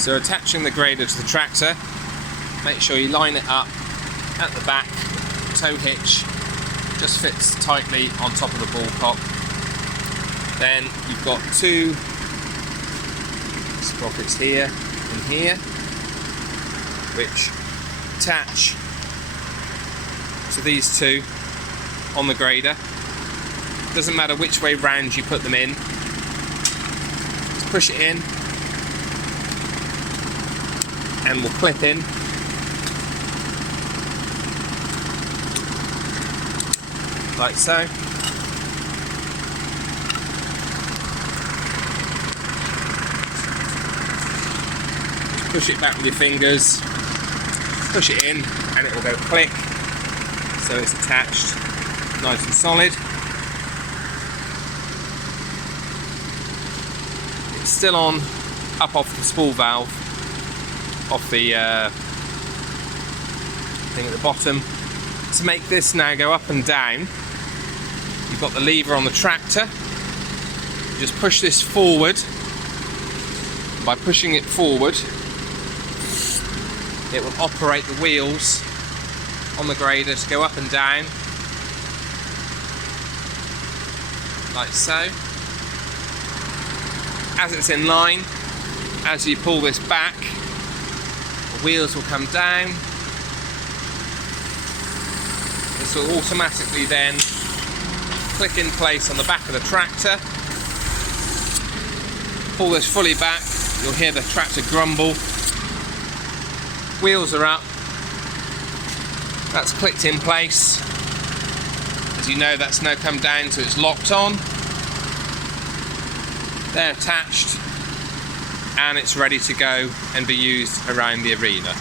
So attaching the grader to the tractor, make sure you line it up at the back, tow hitch just fits tightly on top of the ball cock. Then you've got two sprockets here and here, which attach to these two on the grader. Doesn't matter which way round you put them in, just push it in and will clip in. Like so. Push it back with your fingers, push it in and it will go click, so it's attached nice and solid. It's still on up off the spool valve, off the thing at the bottom. To make this now go up and down, you've got the lever on the tractor. You just push this forward. By pushing it forward, it will operate the wheels on the grader to go up and down, like so. As it's in line, as you pull this back, the wheels will come down. This will automatically then click in place on the back of the tractor. Pull this fully back, you'll hear the tractor grumble. Wheels are up. That's clicked in place. As you know, that's now come down, so it's locked on. They're attached and it's ready to go and be used around the arena.